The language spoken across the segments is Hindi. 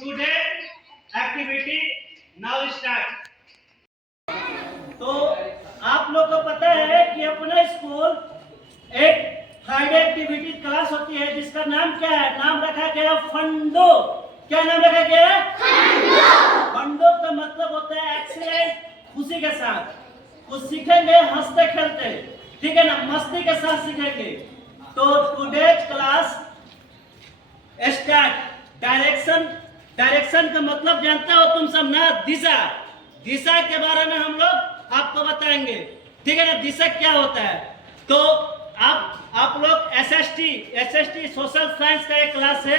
today activity now start। तो आप लोग को पता है कि अपना स्कूल एक फ्राइडे एक्टिविटी क्लास होती है जिसका नाम क्या है? नाम रखा गया फंडो। क्या नाम रखा गया है? फंडो। फंडो का मतलब होता है एक्सीलेंट, खुशी के साथ। कुछ सीखेंगे हंसते खेलते, ठीक है ना, मस्ती के साथ सीखेंगे। तो टुडे क्लास स्टार्ट। डायरेक्शन का मतलब जानते हो तुम सब ना? दिशा। दिशा के बारे में हम लोग आपको बताएंगे, ठीक है ना। दिशा क्या होता है? तो आप लोग एसएसटी सोशल साइंस का एक क्लास है,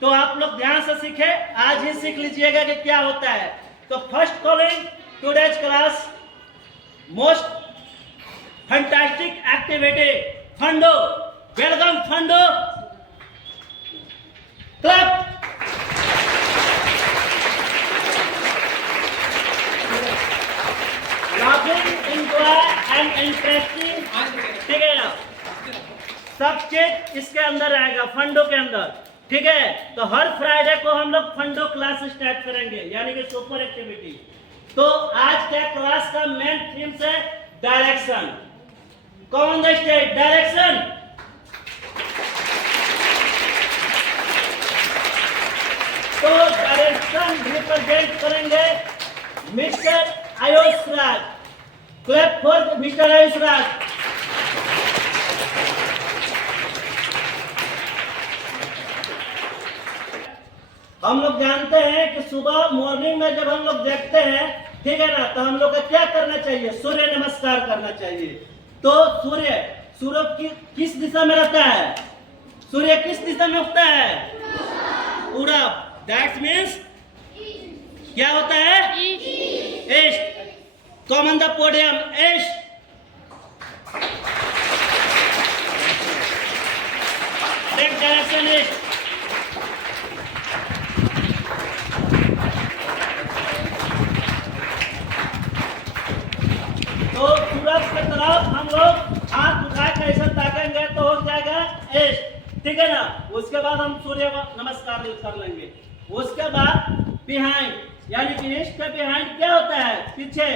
तो आप लोग ध्यान से सीखे, आज ही सीख लीजिएगा कि क्या होता है। तो first calling today's class most fantastic activity फंडो। वेलकम फंडो, clap. Laughing, enjoy and interesting, ठीक है ना। सब चीज इसके अंदर आएगा, फंडो के अंदर, ठीक है। तो हर फ्राइडे को हम लोग फंडो क्लास स्टार्ट करेंगे, यानी कि सुपर एक्टिविटी। तो आज क्या क्लास का मेन थीम है? डायरेक्शन। कौन द स्टेट डायरेक्शन? तो डायरेक्शन रिप्रेजेंट करेंगे mister Ayush Raj. Clap for mister Ayush Raj. हम लोग जानते हैं कि सुबह मॉर्निंग में जब हम लोग देखते हैं, ठीक है ना, तो हम लोग को क्या करना चाहिए? सूर्य नमस्कार करना चाहिए। तो सूर्य किस दिशा में रहता है? सूर्य किस दिशा में उगता है? पूरब। दैट मीन्स क्या होता है? East. Come on the podium, east. Next direction east. तो सूरज की तरफ हम लोग हाथ उठा के ऐसा ताकेंगे तो हो जाएगा ईस्ट, ठीक है ना। उसके बाद हम सूर्य नमस्कार कर लेंगे। उसके बाद बिहाइंड, यानी कि ईस्ट के बिहाइंड क्या होता है? पीछे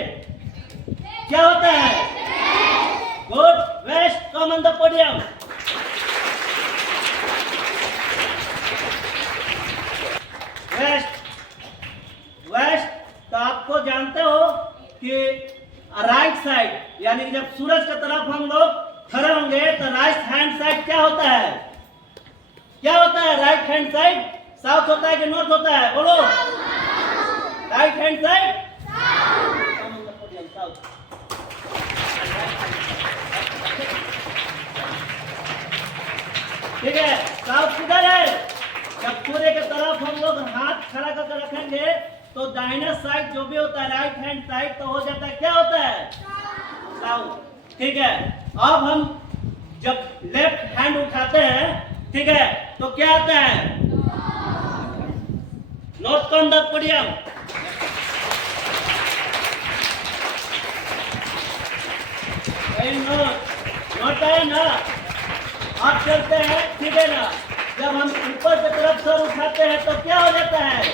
क्या होता है? Good. West. Come on the podium. West. तो आपको जानते हो कि राइट साइड, यानी कि जब सूरज की तरफ हम लोग खड़े होंगे तो राइट हैंड साइड क्या होता है? क्या होता है राइट हैंड साइड? साउथ होता है कि नॉर्थ होता है? बोलो। Right hand side south. ठीक है। साउथ किधर है? जब सूर्य की तरफ हम लोग हाथ खड़ा करके रखेंगे तो दाहिना साइड जो भी होता है राइट हैंड साइड तो हो जाता है, क्या होता है? साउथ। ठीक है। अब हम जब लेफ्ट हैंड उठाते हैं, ठीक है, तो क्या आता है? North. On the podium. Not है ना। आप चलते हैं, ठीक है ना। जब हम ऊपर की तरफ सर उठाते हैं तो क्या हो जाता है?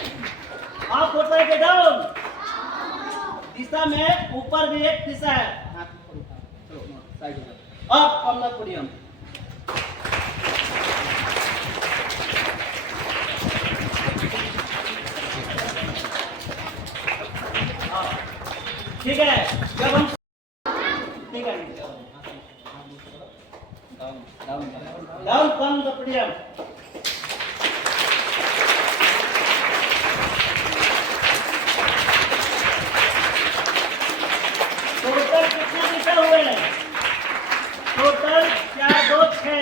आप होता है कि डाउन। दिशा में ऊपर भी एक दिशा है। Up on the podium. ठीक है। जब हम ठीक है down from the podium. Total कितने दिशा हुए? टोटल 4 2 6।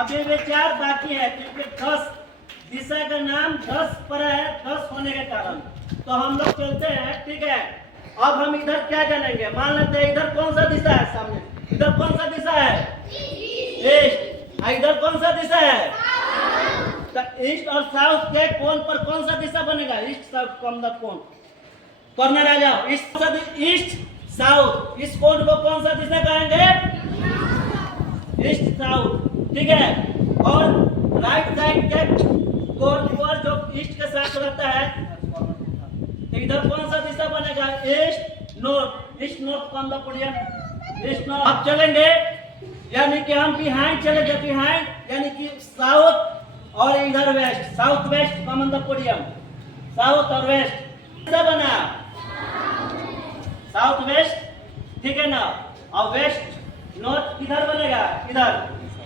अभी भी 4 बाकी है, क्योंकि 10 दिशा का नाम 10 पर है, 10 होने के कारण। तो हम लोग चलते हैं, ठीक है। अब हम इधर क्या जानेंगे? मान लेते हैं इधर कौन सा दिशा है? सामने इधर कौन सा दिशा है? ईस्ट। इधर कौन सा दिशा है? तो ईस्ट और साउथ के कोण पर कौन सा दिशा बनेगा? ईस्ट साउथ कॉम द कोण। कॉर्नर आ जाओ। East south. इस कोण को कौन सा दिशा कहेंगे? ईस्ट साउथ, ठीक है। और राइट साइड के कोर जो ईस्ट के साथ रहता है, तो इधर कौन सा दिशा बनेगा? East north, east north from the podium, east north. अब चलेंगे, यानी कि हम बिहाइंड चलेंगे, बिहाइंड यानी कि साउथ और इधर west, south west from the podium, south और वेस्ट दिशा बना, साउथ वेस्ट, ठीक है ना। और वेस्ट नॉर्थ किधर बनेगा? इधर,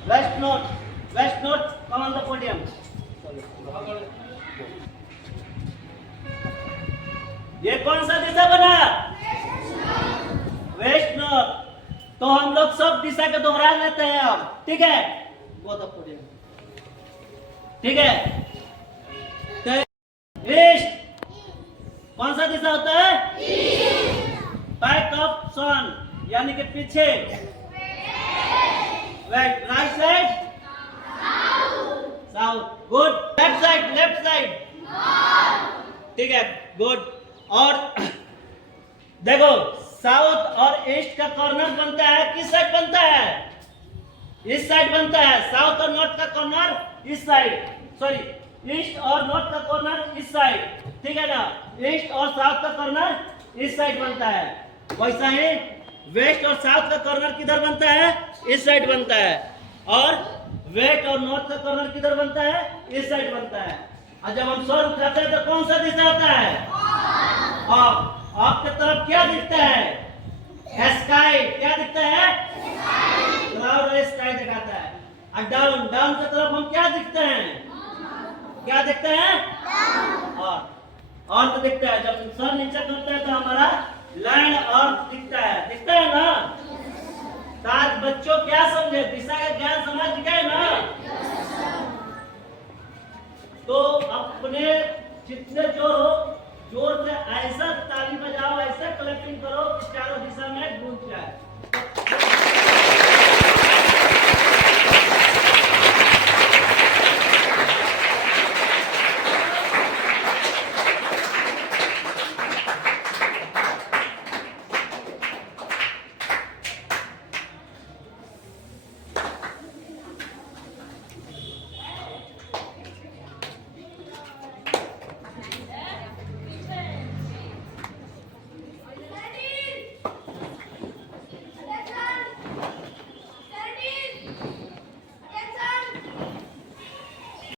west north, west north from the podium. ये कौन सा दिशा बना? West north. तो हम लोग सब दिशा के दोहरा लेते हैं अब, ठीक है? ठीक है, तो ईस्ट कौन सा दिशा होता है? बैक ऑफ सन, यानी कि पीछे। Right side south, good. Left side, left side, ठीक है, गुड। और देखो, साउथ और ईस्ट का कॉर्नर बनता है, किस साइड बनता है? इस साइड बनता है। साउथ और नॉर्थ का कॉर्नर इस साइड, सॉरी, ईस्ट और नॉर्थ का कॉर्नर इस साइड, ठीक है ना। ईस्ट और साउथ का कॉर्नर इस साइड बनता है। वैसा ही वेस्ट और साउथ का कॉर्नर किधर बनता है? इस साइड बनता है। और वेस्ट और नॉर्थ का कॉर्नर किधर बनता है? इस साइड बनता है। और जब हम सर उठाते हैं तो कौन सा दिशा होता है? आपके तरफ क्या दिखता है? स्काई, क्या दिखता है? क्लाउड और स्काई दिखाता है। और डाउन, डाउन की तरफ हम क्या दिखते हैं? क्या दिखते हैं? और तो दिखता है। जब सर नीचे करते हैं तो हमारा लैंड अर्थ दिखता है ना। तो आज बच्चों क्या समझे? दिशा